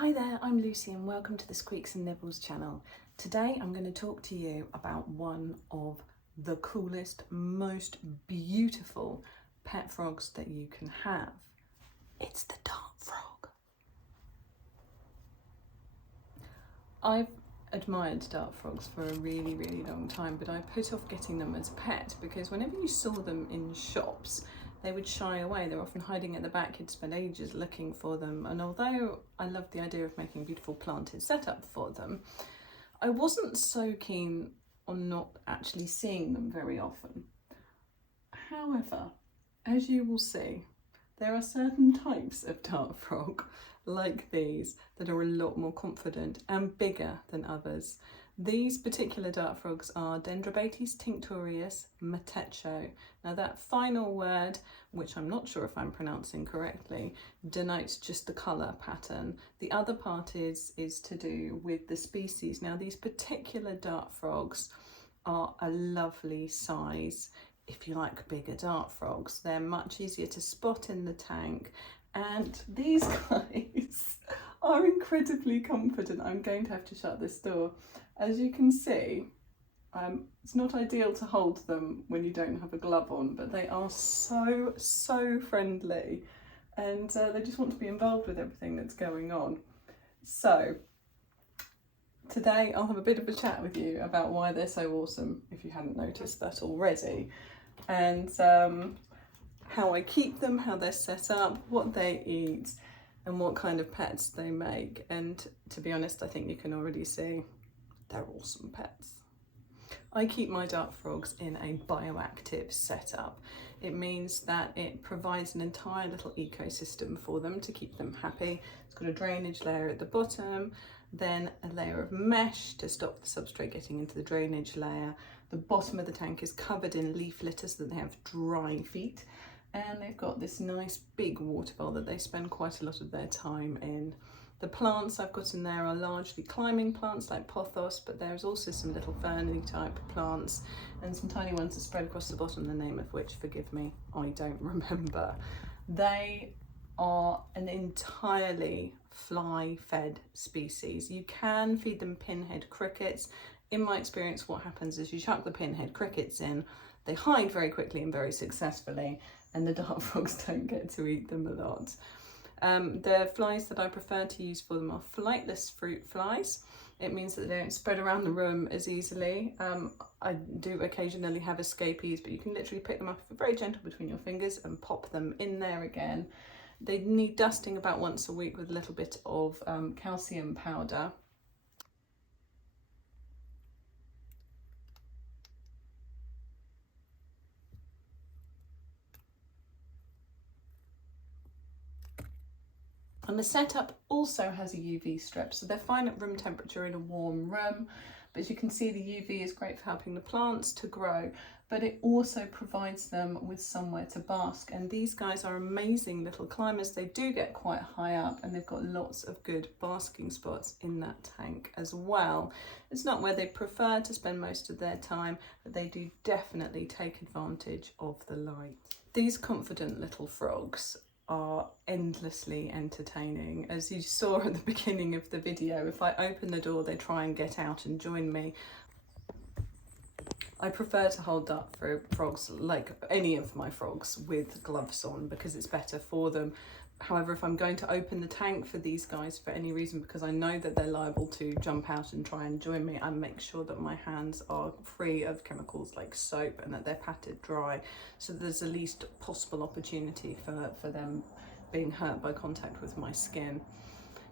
Hi there, I'm Lucy and welcome to the Squeaks and Nibbles channel. Today I'm going to talk to you about one of the coolest, most beautiful pet frogs that you can have. It's the dart frog. I've admired dart frogs for a really long time, but I put off getting them as a pet because whenever you saw them in shops, they would shy away. They're often hiding at the back. You'd spend ages looking for them. And although I loved the idea of making a beautiful planted setup for them, I wasn't so keen on not actually seeing them very often. However, as you will see, there are certain types of dart frog like these that are a lot more confident and bigger than others. These particular dart frogs are Dendrobates, Tinctorius, Matecho. Now that final word, which I'm not sure if I'm pronouncing correctly, denotes just the colour pattern. The other part is to do with the species. Now these particular dart frogs are a lovely size. If you like bigger dart frogs, they're much easier to spot in the tank, and these guys are incredibly confident. I'm going to have to shut this door. As you can see, it's not ideal to hold them when you don't have a glove on, but they are so friendly, and they just want to be involved with everything that's going on. So today I'll have a bit of a chat with you about why they're so awesome, if you hadn't noticed that already, and how I keep them, how they're set up, what they eat, and what kind of pets they make. And to be honest, I think you can already see they're awesome pets. I keep my dart frogs in a bioactive setup. It means that it provides an entire little ecosystem for them to keep them happy. It's got a drainage layer at the bottom, then a layer of mesh to stop the substrate getting into the drainage layer. The bottom of the tank is covered in leaf litter so that they have dry feet, and they've got this nice big water bowl that they spend quite a lot of their time in. The plants I've got in there are largely climbing plants like pothos, but there's also some little ferny type plants and some tiny ones that spread across the bottom, the name of which, forgive me, I don't remember. They are an entirely fly-fed species. You can feed them pinhead crickets. In my experience, what happens is you chuck the pinhead crickets in, they hide very quickly and very successfully, and the dart frogs don't get to eat them a lot. The flies that I prefer to use for them are flightless fruit flies. It means that they don't spread around the room as easily. I do occasionally have escapees, but you can literally pick them up if you're very gentle between your fingers and pop them in there again. They need dusting about once a week with a little bit of calcium powder. And the setup also has a UV strip, so they're fine at room temperature in a warm room, but as you can see, the UV is great for helping the plants to grow, but it also provides them with somewhere to bask. And these guys are amazing little climbers. They do get quite high up, and they've got lots of good basking spots in that tank as well. It's not where they prefer to spend most of their time, but they do definitely take advantage of the light. These confident little frogs are endlessly entertaining. As you saw at the beginning of the video, if I open the door, they try and get out and join me. I prefer to hold dart frogs, like any of my frogs, with gloves on because it's better for them. However, if I'm going to open the tank for these guys for any reason, because I know that they're liable to jump out and try and join me, I make sure that my hands are free of chemicals like soap and that they're patted dry, so there's the least possible opportunity for them being hurt by contact with my skin.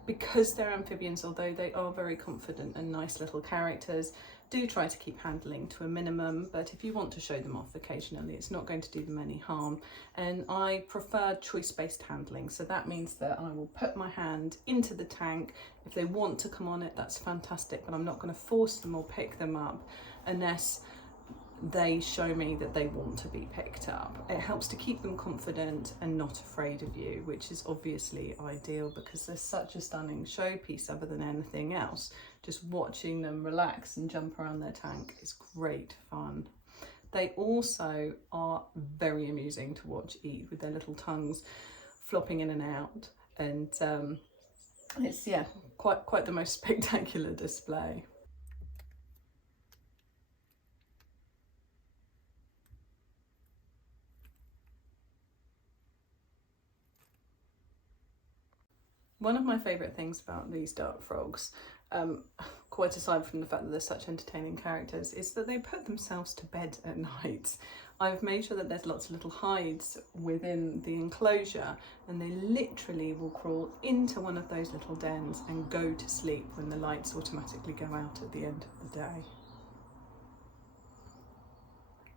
Because they're amphibians, although they are very confident and nice little characters, do try to keep handling to a minimum, but if you want to show them off occasionally, it's not going to do them any harm. And I prefer choice-based handling, so that means that I will put my hand into the tank. If they want to come on it, that's fantastic, but I'm not going to force them or pick them up unless they show me that they want to be picked up. It helps to keep them confident and not afraid of you, which is obviously ideal because they're such a stunning showpiece other than anything else. Just watching them relax and jump around their tank is great fun. They also are very amusing to watch eat with their little tongues flopping in and out, and It's, yeah, quite the most spectacular display. One of my favourite things about these dart frogs, quite aside from the fact that they're such entertaining characters, is that they put themselves to bed at night. I've made sure that there's lots of little hides within the enclosure, and they literally will crawl into one of those little dens and go to sleep when the lights automatically go out at the end of the day.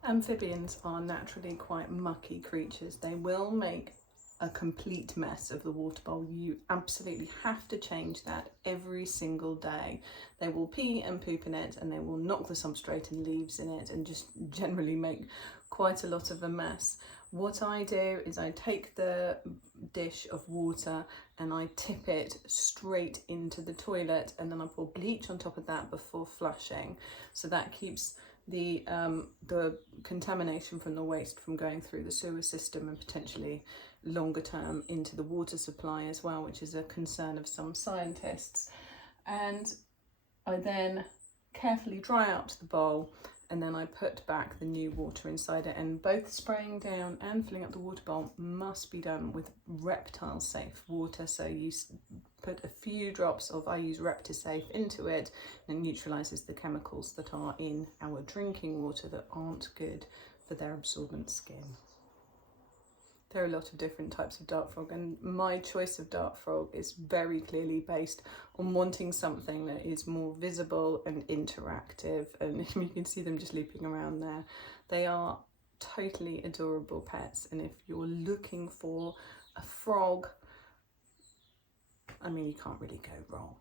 Amphibians are naturally quite mucky creatures. They will make a complete mess of the water bowl. You absolutely have to change that every single day. They will pee and poop in it, and they will knock the substrate and leaves in it, and just generally make quite a lot of a mess. What I do is I take the dish of water and I tip it straight into the toilet, and then I pour bleach on top of that before flushing. So that keeps the contamination from the waste from going through the sewer system and potentially longer term into the water supply as well, which is a concern of some scientists. And I then carefully dry out the bowl, and then I put back the new water inside it, and both spraying down and filling up the water bowl must be done with reptile safe water. So you put a few drops of, I use Reptisafe into it, and it neutralises the chemicals that are in our drinking water that aren't good for their absorbent skin. There are a lot of different types of dart frog, and my choice of dart frog is very clearly based on wanting something that is more visible and interactive, and you can see them just leaping around there. They are totally adorable pets, and if you're looking for a frog, I mean, you can't really go wrong.